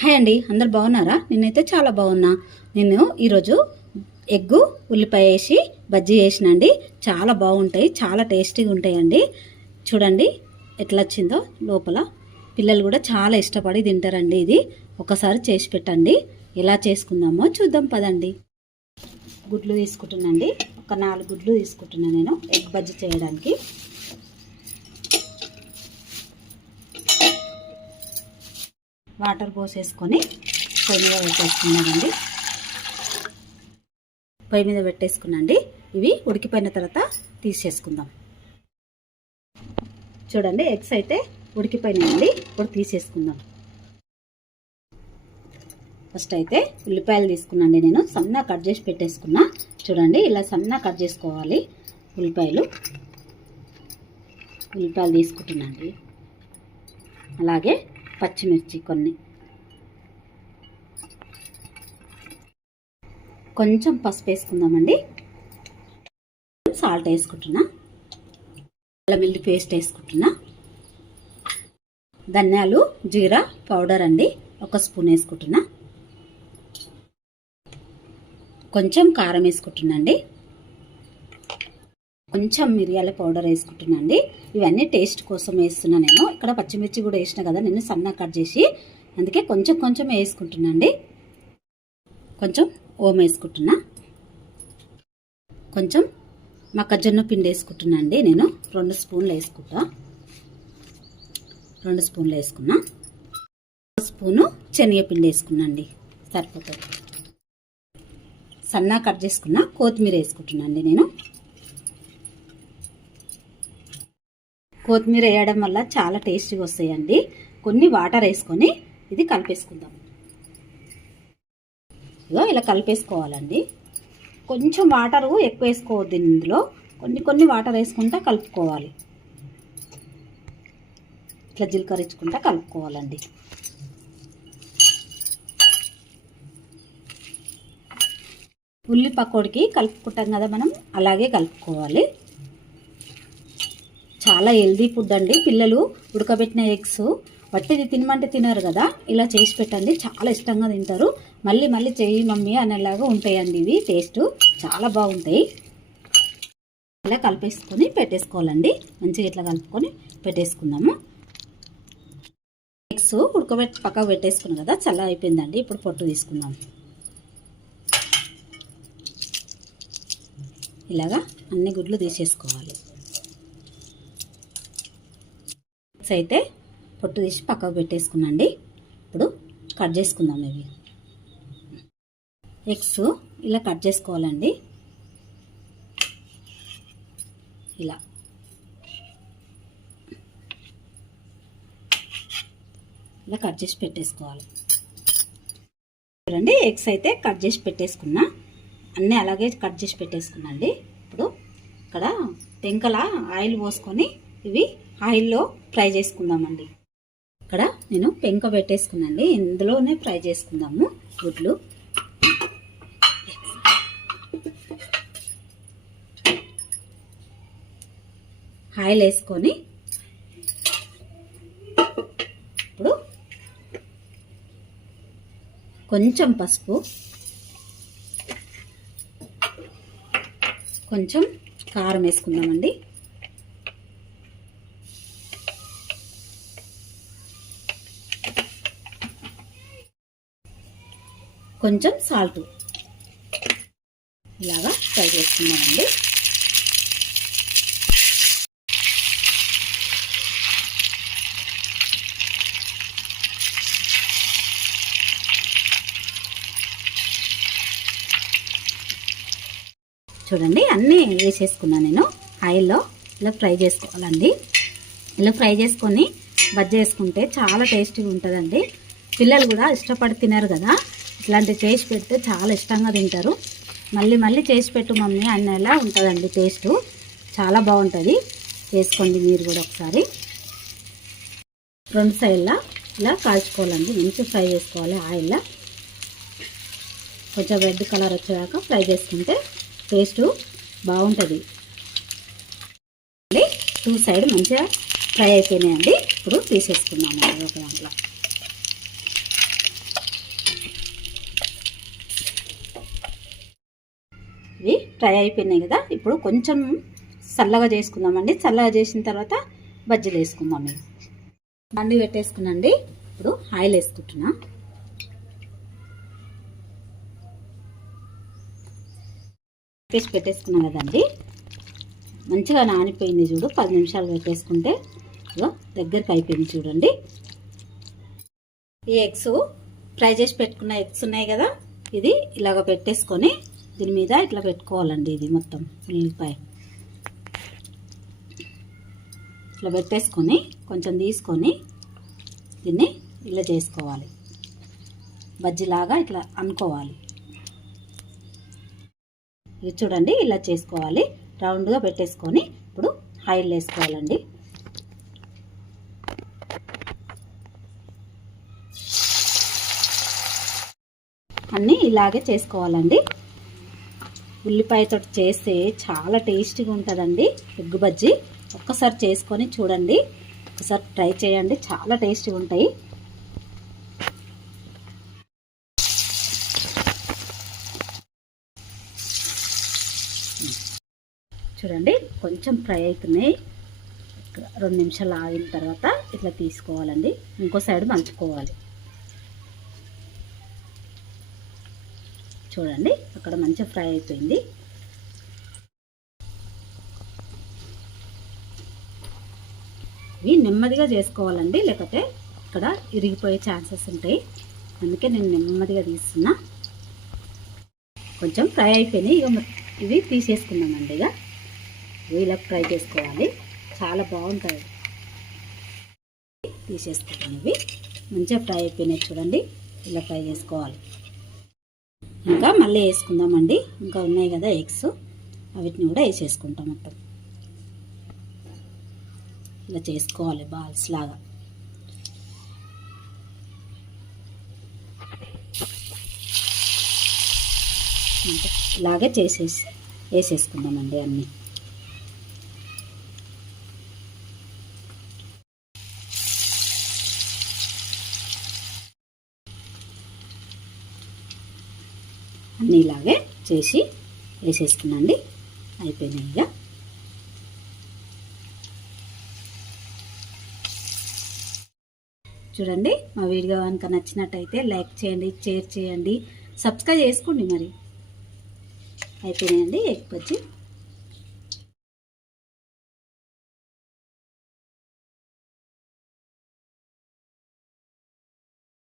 Hi అండి, అందరు బాగున్నారా? నేనైతే చాలా బాగున్నా. నేను ఈరోజు ఎగ్గు ఉల్లిపాయ వేసి బజ్జీ చేసినండి. చాలా బాగుంటాయి, చాలా టేస్టీగా ఉంటాయండి. చూడండి ఎట్లా వచ్చిందో. లోపల పిల్లలు కూడా చాలా ఇష్టపడి తింటారండి. ఇది ఒకసారి చేసి పెట్టండి. ఎలా చేసుకుందామో చూద్దాం పదండి. గుడ్లు తీసుకుంటున్నాండి. ఒక 4 గుడ్లు తీసుకుంటున్నాను నేను ఎగ్ బజ్జీ చేయడానికి. వాటర్ పోసేసుకొని పొయ్యి మీద పెట్టేసుకున్నానండి. పొయ్యి మీద పెట్టేసుకున్నాండి. ఇవి ఉడికిపోయిన తర్వాత తీసేసుకుందాం. చూడండి ఎగ్స్ అయితే ఉడికిపోయినాయండి. ఇప్పుడు తీసేసుకుందాం. ఫస్ట్ అయితే ఉల్లిపాయలు తీసుకున్నాండి. నేను సన్నగా కట్ చేసి పెట్టేసుకున్నా. చూడండి ఇలా సన్నగా కట్ చేసుకోవాలి. ఉల్లిపాయలు తీసుకుంటున్నాండి. అలాగే పచ్చిమిర్చి కొంచెం పసుపు వేసుకుందామండి. సాల్ట్ వేసుకుంటున్నా. అల్లం వెల్లుల్లి పేస్ట్ వేసుకుంటున్నా. ధనియాలు జీరా పౌడర్ అండి 1 స్పూన్ వేసుకుంటున్నా. కొంచెం కారం వేసుకుంటున్నాండి. కొంచెం మిరియాల పౌడర్ వేసుకుంటున్నాండి. ఇవన్నీ టేస్ట్ కోసం వేస్తున్నా నేను. ఇక్కడ పచ్చిమిర్చి కూడా వేసిన కదా నేను సన్నగా కట్ చేసి, అందుకే కొంచెం వేసుకుంటున్నాండి. కొంచెం ఓం వేసుకుంటున్నా. కొంచెం మొక్కజొన్న పిండి వేసుకుంటున్నా అండి. నేను 2 స్పూన్లు వేసుకుంటా. 2 స్పూన్లు వేసుకున్నా. 1 స్పూను శనగపిండి వేసుకున్నా అండి, సరిపోతుంది. సన్నగా కట్ చేసుకున్న కొత్తిమీర వేసుకుంటున్నా అండి. నేను కొత్తిమీర వేయడం వల్ల చాలా టేస్టీగా వస్తాయండి. కొన్ని వాటర్ వేసుకొని ఇది కలిపేసుకుందాం. ఇగో ఇలా కలిపేసుకోవాలండి. కొంచెం వాటర్ ఎక్కువ వేసుకోవద్దు. ఇందులో కొన్ని వాటర్ వేసుకుంటా కలుపుకోవాలి. ఇట్లా జీలకరించుకుంటా కలుపుకోవాలండి. ఉల్లి పకోడికి కలుపుకుంటాం కదా మనం, అలాగే కలుపుకోవాలి. చాలా హెల్దీ ఫుడ్ అండి. పిల్లలు ఉడకబెట్టిన ఎగ్స్ వట్టిది తినమంటే తినరు కదా, ఇలా చేసి పెట్టండి. చాలా ఇష్టంగా తింటారు. మళ్ళీ చెయ్యి మమ్మీ అనేలాగా ఉంటాయండి. ఇవి టేస్ట్ చాలా బాగుంటాయి. ఇలా కలిపేసుకొని పెట్టేసుకోవాలండి. మంచిగా ఇట్లా కలుపుకొని పెట్టేసుకుందాము. ఎగ్స్ ఉడకబెట్టి పక్కకు పెట్టేసుకున్నాం కదా, చల్ల అయిపోయిందండి. ఇప్పుడు పొట్టు తీసుకుందాం. ఇలాగా అన్ని గుడ్లు తీసేసుకోవాలి. అయితే పొట్టు తీసి పక్కకు పెట్టేసుకున్నాండి. ఇప్పుడు కట్ చేసుకుందాం. ఇవి ఎగ్స్ ఇలా కట్ చేసుకోవాలండి. ఇలా కట్ చేసి పెట్టేసుకోవాలి. చూడండి ఎగ్స్ అయితే కట్ చేసి పెట్టేసుకున్నా. అన్నీ అలాగే కట్ చేసి పెట్టేసుకున్నాండి. ఇప్పుడు ఇక్కడ పెంకల ఆయిల్ పోసుకొని ఇవి ఆయిల్లో ఫ్రై చేసుకుందామండి. ఇక్కడ నేను పెంక పెట్టేసుకున్నాండి. ఇందులోనే ఫ్రై చేసుకుందాము గుడ్లు. ఆయిల్ వేసుకొని ఇప్పుడు కొంచెం పసుపు, కొంచెం కారం వేసుకుందామండి. కొంచెం సాల్ట్. ఇలాగా ఫ్రై చేసుకున్నామండి. చూడండి అన్నీ వేసేసుకున్నాను నేను. ఆయిల్లో ఇలా ఫ్రై చేసుకోవాలండి. ఇలా ఫ్రై చేసుకొని బజ్జీ వేసుకుంటే చాలా టేస్టీగా ఉంటుందండి. పిల్లలు కూడా ఇష్టపడి తినరు కదా, ఇట్లాంటివి చేసి పెడితే చాలా ఇష్టంగా తింటారు. మళ్ళీ చేసి పెట్టు మమ్మీ అనేలా ఉంటుందండి. టేస్ట్ చాలా బాగుంటుంది. చేసుకోండి మీరు కూడా ఒకసారి. 2 సైడ్లా ఇలా కాల్చుకోవాలండి. మంచిగా ఫ్రై చేసుకోవాలి ఆయిల్లో. కొంచెం రెడ్ కలర్ వచ్చేదాకా ఫ్రై చేసుకుంటే టేస్ట్ బాగుంటుంది. 2 సైడ్ మంచిగా ఫ్రై అయిపోయినాయండి. ఇప్పుడు తీసేసుకున్నాము ఒక దాంట్లో. ఫ్రై అయిపోయినాయి కదా, ఇప్పుడు కొంచెం చల్లగా చేసుకుందామండి. చల్లగా చేసిన తర్వాత బజ్జీలు వేసుకుందాం. మీరు బండి పెట్టేసుకున్నాండి. ఇప్పుడు ఆయిల్ వేసుకుంటున్నా. పెట్టేసుకున్నాం కదండి, మంచిగా నానిపోయింది చూడు. 10 నిమిషాలు పెట్టేసుకుంటే దగ్గరికి అయిపోయింది చూడండి. ఈ ఎగ్స్ ఫ్రై చేసి పెట్టుకున్న ఎగ్స్ ఉన్నాయి కదా, ఇది ఇలాగ పెట్టేసుకొని దీని మీద ఇట్లా పెట్టుకోవాలండి. ఇది మొత్తం ఉల్లిపాయ ఇట్లా పెట్టేసుకొని కొంచెం తీసుకొని దీన్ని ఇలా చేసుకోవాలి. బజ్జీలాగా ఇట్లా అనుకోవాలి. ఇది చూడండి, ఇలా చేసుకోవాలి. రౌండ్గా పెట్టేసుకొని ఇప్పుడు ఆయిల్ వేసుకోవాలండి. అన్నీ ఇలాగే చేసుకోవాలండి. ఉల్లిపాయతో చేస్తే చాలా టేస్టీగా ఉంటుందండి ఎగ్ బజ్జీ. ఒక్కసారి చేసుకొని చూడండి, ఒకసారి ట్రై చేయండి, చాలా టేస్టీగా ఉంటాయి. చూడండి, కొంచెం ఫ్రై అవుతున్నాయి. 2 నిమిషాలు ఆగిన తర్వాత ఇట్లా తీసుకోవాలండి. ఇంకో సైడ్ మలుచుకోవాలి. చూడండి, అక్కడ మంచిగా ఫ్రై అయిపోయింది. ఇవి నెమ్మదిగా చేసుకోవాలండి, లేకపోతే ఇక్కడ ఇరిగిపోయే ఛాన్సెస్ ఉంటాయి. అందుకే నేను నెమ్మదిగా తీస్తున్నా. కొంచెం ఫ్రై అయిపోయినాయి. ఇవి తీసేసుకున్నామండి. ఇలా ఫ్రై చేసుకోవాలి, చాలా బాగుంటుంది. తీసేసుకుంటాం. ఇవి మంచిగా ఫ్రై అయిపోయినాయి చూడండి, ఇలా ఫ్రై చేసుకోవాలి. ఇంకా మళ్ళీ వేసుకుందామండి. ఇంకా ఉన్నాయి కదా ఎగ్స్, వీటిని కూడా వేసేసుకుంటాం. మొత్తం ఇలా చేసుకోవాలి బాల్స్ లాగా. ఇలాగే వేసేసుకుందామండి అన్నీ. అన్నీ ఇలాగే చేసి వేసేసుకున్నాండి. అయిపోయినాయి. ఇక చూడండి, మా వీడియో కనుక నచ్చినట్టయితే లైక్ చేయండి, షేర్ చేయండి, సబ్స్క్రైబ్ చేసుకోండి. మరి అయిపోయినాయండి ఎగ్ బజ్జీ.